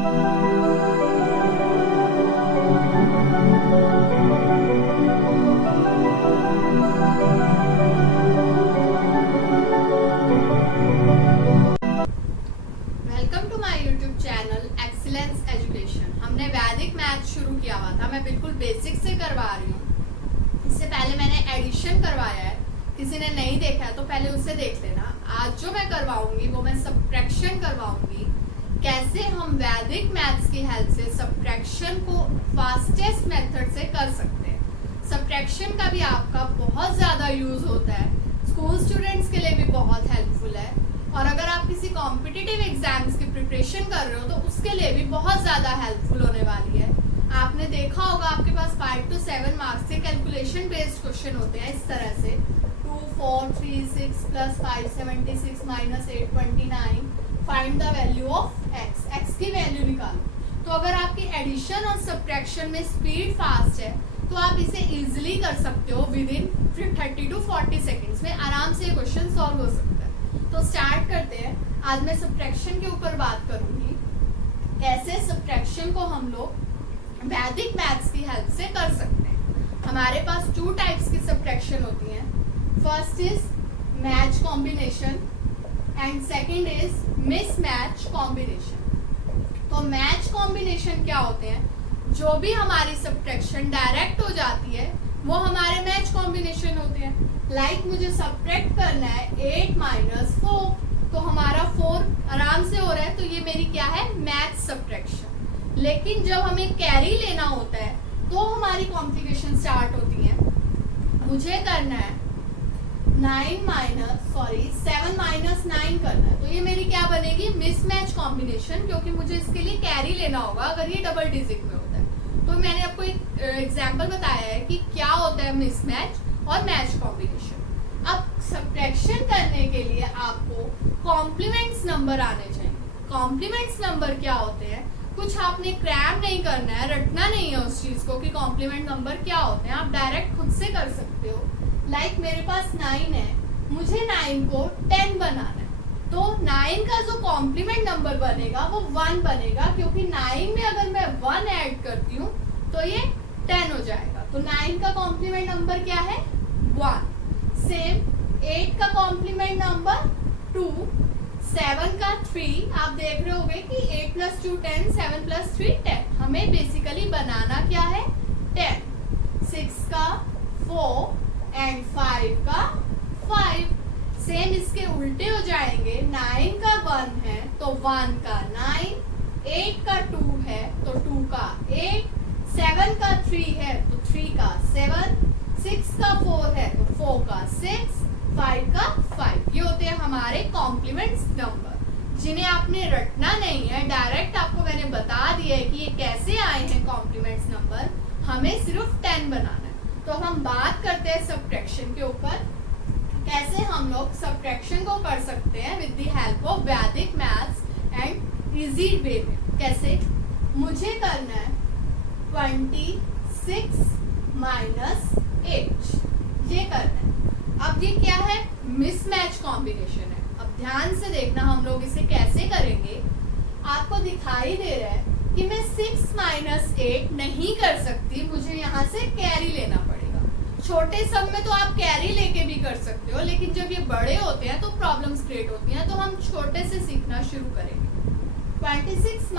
हमने वैदिक मैथ शुरू किया हुआ था, मैं बिल्कुल बेसिक से करवा रही हूँ। इससे पहले मैंने एडिशन करवाया है, किसी ने नहीं देखा है तो पहले उससे देख लेना। आज जो मैं करवाऊंगी वो मैं सब्ट्रैक्शन करवाऊंगी, कैसे हम वैदिक मैथ्स की हेल्प से सब्ट्रैक्शन को फास्टेस्ट मेथड से कर सकते हैं। सब्ट्रैक्शन का भी आपका बहुत ज़्यादा यूज़ होता है, स्कूल स्टूडेंट्स के लिए भी बहुत हेल्पफुल है, और अगर आप किसी कॉम्पिटिटिव एग्जाम्स की प्रिपरेशन कर रहे हो तो उसके लिए भी बहुत ज़्यादा हेल्पफुल होने वाली है। आपने देखा होगा आपके पास 5 to 7 मार्क्स के कैलकुलेशन बेस्ड क्वेश्चन होते हैं इस तरह से 2 4 3 6 + 5 76 - 8 29, find the value of x की वैल्यू निकालो। तो अगर आपकी एडिशन और सब्ट्रैक्शन में स्पीड फास्ट है तो आप इसे इजीली कर सकते हो, विद इन 30 to 40 सेकेंड्स में आराम से ये क्वेश्चन सॉल्व हो सकता है। तो स्टार्ट करते हैं। आज मैं सब्ट्रैक्शन के ऊपर बात करूंगी, कैसे सब्ट्रैक्शन को हम लोग वैदिक मैथ्स की हेल्प से कर सकते हैं। हमारे पास 2 टाइप्स की सब्ट्रैक्शन होती हैं। First is match combination and second is mismatch combination. तो मैच कॉम्बिनेशन क्या होते हैं? जो भी हमारी सब्ट्रैक्शन डायरेक्ट हो जाती है वो हमारे मैच कॉम्बिनेशन होते हैं। लाइक मुझे सब्ट्रैक्ट करना है 8 - 4, तो हमारा 4 आराम से हो रहा है, तो ये मेरी क्या है? Match subtraction. लेकिन जब हमें कैरी लेना होता है तो हमारी कॉम्प्लिकेशन स्टार्ट होती है। मुझे करना है 7 - 9 करना है, तो ये मेरी क्या बनेगी? मिसमैच कॉम्बिनेशन, क्योंकि मुझे इसके लिए कैरी लेना होगा अगर ये डबल डिजिट में होता है। तो मैंने आपको एक एग्जाम्पल बताया है कि क्या होता है मिसमैच और मैच कॉम्बिनेशन। अब सब्ट्रैक्शन करने के लिए आपको कॉम्प्लीमेंट्स नंबर आने चाहिए। कॉम्प्लीमेंट्स नंबर क्या होते हैं? कुछ आपने क्रैम नहीं करना है, रटना नहीं है उस चीज को कि कॉम्प्लीमेंट नंबर क्या होते हैं। आप डायरेक्ट खुद से कर सकते हो। लाइक मेरे पास 9 है, मुझे 9 को 10 बनाना है, तो 9 का जो कॉम्प्लीमेंट नंबर बनेगा वो 1 बनेगा, क्योंकि 9 में अगर मैं 1 ऐड करती हूँ तो ये 10 हो जाएगा। तो 9 का कॉम्प्लीमेंट नंबर क्या है? 1। सेम 8 का कॉम्प्लीमेंट नंबर 2, 7 का 3। आप देख रहे होंगे कि 8 + 2 10, 7 + 3 10। हमें बेसिकली बनाना क्या है? 10। 6 का 4 एंड 5 का 5। सेम इसके उल्टे हो जाएंगे। 9 का 1 है तो 1 का 9, 8 का 2 है तो 2 का 8, 7 का 3 है तो 3 का 7, 6 का 4 है तो 4 का 6, 5 का 5। ये होते हैं हमारे कॉम्प्लीमेंट्स नंबर, जिन्हें आपने रटना नहीं है। डायरेक्ट आपको मैंने बता दिया है कि ये कैसे आए हैं कॉम्प्लीमेंट्स नंबर, हमें सिर्फ 10 बनाना है। तो हम बात करते हैं सब्ट्रैक्शन के ऊपर, कैसे हम लोग सब्ट्रैक्शन को कर सकते हैं विद द हेल्प ऑफ वैदिक मैथ्स एंड इजी वे में। कैसे? मुझे करना है 26 - 8, ये करना है। अब ये क्या है? मिसमैच कॉम्बिनेशन है। अब ध्यान से देखना हम लोग इसे कैसे करेंगे। आपको दिखाई दे रहा है कि मैं 6 - 8 नहीं कर सकती, मुझे यहाँ से कैरी लेना पड़ेगा। छोटे सम में तो आप कैरी लेके भी कर सकते हो, लेकिन जब ये बड़े होते हैं तो प्रॉब्लम्स क्रिएट होती हैं। तो हम छोटे से सीखना शुरू करेंगे। 26 -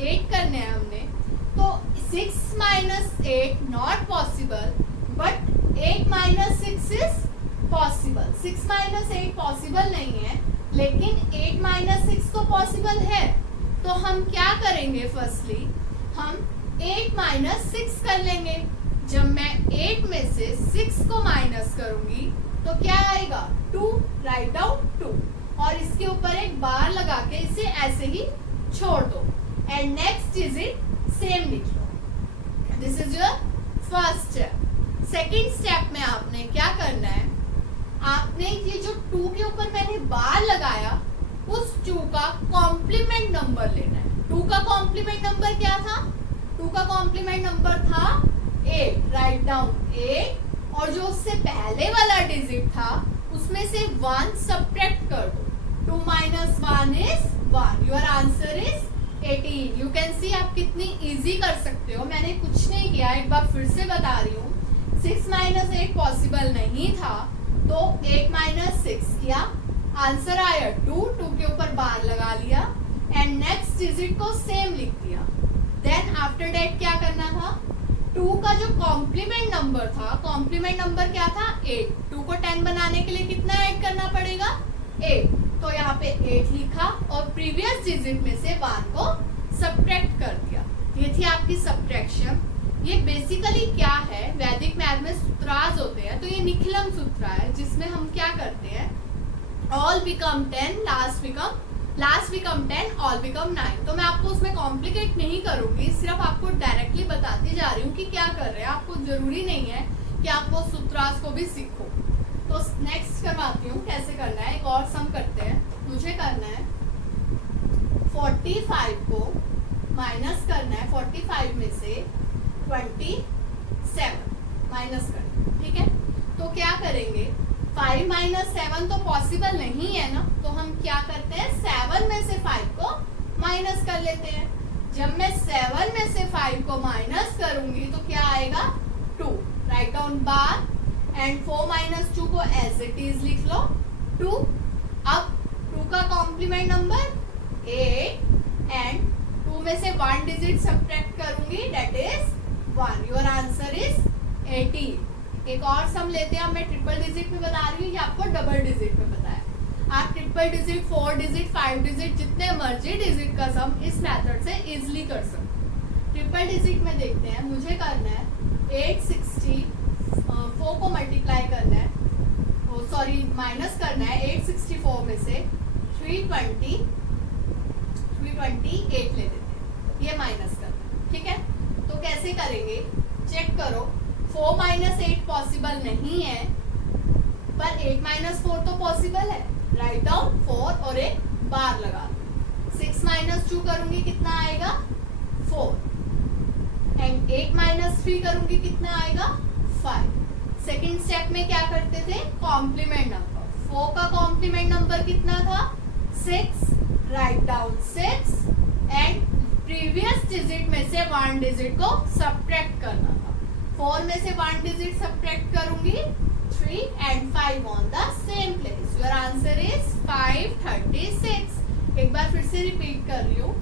8 करने हैं हमने, तो 6 - 8 not possible, but 8 - 6 is possible. 6 - 8 possible नहीं है, लेकिन 8 - 6 तो पॉसिबल है। तो हम क्या करेंगे? फर्स्टली हम 8 - 6 कर लेंगे। जब मैं 8 में से 6 को माइनस करूंगी तो क्या आएगा? 2। राइट डाउन 2, और इसके ऊपर एक बार लगा के इसे ऐसे ही छोड़ दो एंड नेक्स्ट डिजिट सेम लिख लो। This is your first step. Second step में आपने क्या करना है? आपने ये जो 2 के ऊपर मैंने बार लगाया, उस 2 का कॉम्प्लीमेंट नंबर लेना है। 2 का कॉम्प्लीमेंट नंबर क्या था? 2 का कॉम्प्लीमेंट नंबर था 8। राइट डाउन 8, और जो उससे पहले वाला डिजिट था उसमें से 1 सब्ट्रैक्ट कर दो। 2 - 1 is 1। Your answer is 18। You can see आप कितनी इजी कर सकते हो। मैंने कुछ नहीं किया, एक बार फिर से बता रही हूँ। 6 माइनस 8 पॉसिबल नहीं था, तो 8 माइनस 6 किया, आंसर आया 2, 2 के ऊपर बार लगा लिया एंड नेक्स्ट डिजिट को सेम लिख दिया। देन आफ्टर दैट क्या करना था, 2 का जो कॉम्प्लीमेंट नंबर था, कॉम्प्लीमेंट नंबर क्या था 8, 2 को 10 बनाने के लिए कितना ऐड करना पड़ेगा 8, तो यहाँ पे 8 लिखा और प्रीवियस डिजिट में से 1 को सब्ट्रैक्ट कर दिया। ये थी आपकी सब्ट्रैक्शन। ये बेसिकली क्या है, वैदिक मैथ में सूत्राज होते हैं, तो ये निखिलम सूत्र है जिसमें हम क्या करते हैं, all become 10, last become 10, all become 9। तो मैं आपको उसमें कॉम्प्लिकेट नहीं करूंगी, सिर्फ आपको डायरेक्टली बताती जा रही हूँ कि क्या कर रहे हैं। आपको जरूरी नहीं है कि आप वो सूत्राज को भी सीखो। तो नेक्स्ट करवाती हूँ कैसे करना है। एक और सम करते हैं। मुझे करना है 45 को माइनस करना है, 45 में से 27 माइनस करना है, ठीक है। तो क्या करेंगे, 5 माइनस 7 तो पॉसिबल नहीं है ना, तो हम क्या करते हैं 7 में से 5 को माइनस कर लेते हैं। जब मैं 7 में से 5 को माइनस करूंगी तो क्या आएगा 2, write down bar and 4 minus 2 को एज इट इज लिख लो 2। अब 2 का कॉम्प्लीमेंट नंबर 8 एंड 2 में से 1 डिजिट सब्ट्रैक्ट करूंगी, that is 1। Your answer is 18। एक और सम लेते हैं। मैं ट्रिपल डिजिट में बता रही हूँ, ये आपको डबल डिजिट में बताया। आप ट्रिपल डिजिट, 4 डिजिट, 5 डिजिट, जितने मर्जी डिजिट का सम इस मेथड से इजिली कर सकते हो। ट्रिपल डिजिट में देखते हैं। मुझे करना है 864 को मल्टीप्लाई करना है, सॉरी माइनस करना है 864 में से 328 ले लेते हैं, ये माइनस करना है, ठीक है। तो कैसे करेंगे चेक करो। 4 माइनस 8 पॉसिबल नहीं है, पर 8 माइनस 4 तो पॉसिबल है। राइट डाउन 4 और एक बार लगा। 6 माइनस 2 करूंगी कितना आएगा 4 एंड 8 माइनस 3 करूंगी कितना आएगा 5। सेकेंड स्टेप में क्या करते थे, कॉम्प्लीमेंट नंबर। 4 का कॉम्प्लीमेंट नंबर कितना था 6, write down 6 and previous digit में से 1 डिजिट को सब्ट्रैक्ट करना था। 4 में से 1 डिजिट सब्ट्रैक्ट करूंगी 3 and 5 on the same place. Your answer is 536। एक बार फिर से रिपीट कर रही हूँ।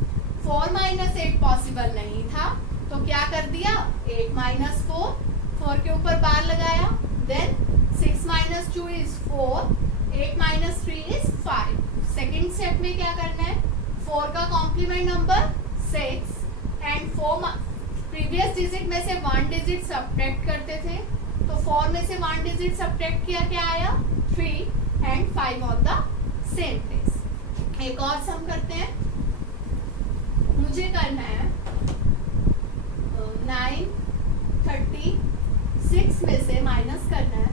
4 माइनस 8 पॉसिबल नहीं था, तो क्या कर दिया 8 माइनस 4 के ऊपर बार लगाया। Then 6 minus 2 is 4, 8 minus 3 is 5। Second step में क्या करना है, 4 का complement number 6 and 4 previous digit में से 1 डिजिट सब्ट्रैक्ट करते थे, तो 4 में से 1 डिजिट सब्ट्रैक्ट किया, क्या आया 3 and 5 on the same place. एक और सम करते हैं। मुझे करना है 936 में से माइनस करना है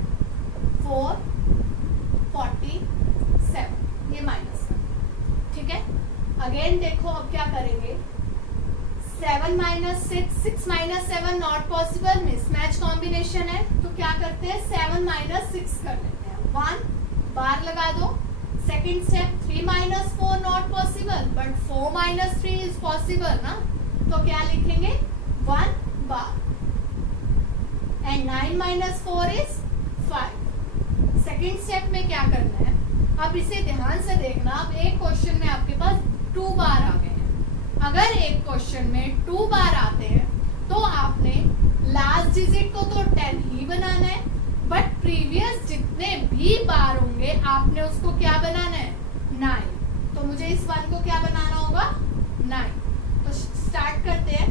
447, ये माइनस करना, ठीक है। अगेन देखो अब क्या करेंगे, 7 minus 6 minus 7 not possible, mismatch combination है, तो क्या करते हैं 7 माइनस 6 कर लेते हैं, 1 बार लगा दो। Second step 3 minus 4 not possible, but 4 minus 3 is possible ना, तो क्या लिखेंगे 1 बार and 9 minus 4 is 5। Second step में क्या करना है, अब इसे ध्यान से देखना। अब एक क्वेश्चन में आपके पास 2 बार आ गए हैं। अगर एक क्वेश्चन में 2 बार आते हैं तो आपने लास्ट डिजिट को तो 10 ही बनाना है, बट प्रीवियस जितने भी बार होंगे आपने उसको क्या बनाना है 9। तो मुझे इस 1 को क्या बनाना होगा 9। तो स्टार्ट करते हैं।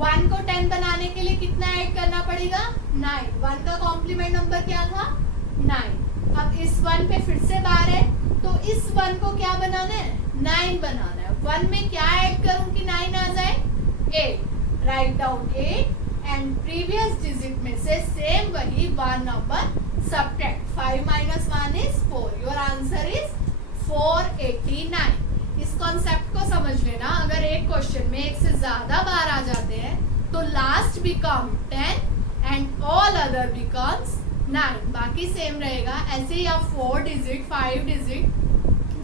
1 को 10 बनाने के लिए कितना ऐड करना पड़ेगा 9। 1 का कॉम्प्लीमेंट नंबर क्या था 9। अब इस 1 पे फिर से बार है, तो इस 1 को क्या बनाना है 9 बनाना है। 1 में क्या ऐड करूं कि 9 आ जाए 8, write down 8 and previous digit में से सेम वही 1 number subtract. 5 minus 1 is 4। Your answer is 489। इस कॉन्सेप्ट को समझ लेना। अगर एक क्वेश्चन में एक से ज्यादा बार आ जाते हैं तो last become 10 and all other becomes 9, बाकी सेम रहेगा। ऐसे ही आप 4 डिजिट 5 डिजिट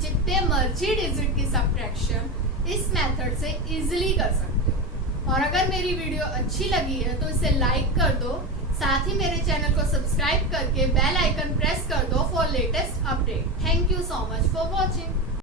जितने मर्जी डिजिट की सब्ट्रैक्शन इस मेथड से इजीली कर सकते हो। और अगर मेरी वीडियो अच्छी लगी है तो इसे लाइक कर दो, साथ ही मेरे चैनल को सब्सक्राइब करके बेल आइकन प्रेस कर दो for latest update. Thank you so much for watching.